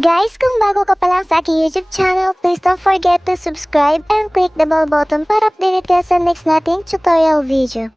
Guys, kung bago ka pa lang sa aking YouTube channel, please don't forget to subscribe and click the bell button para updated ka sa next nating tutorial video.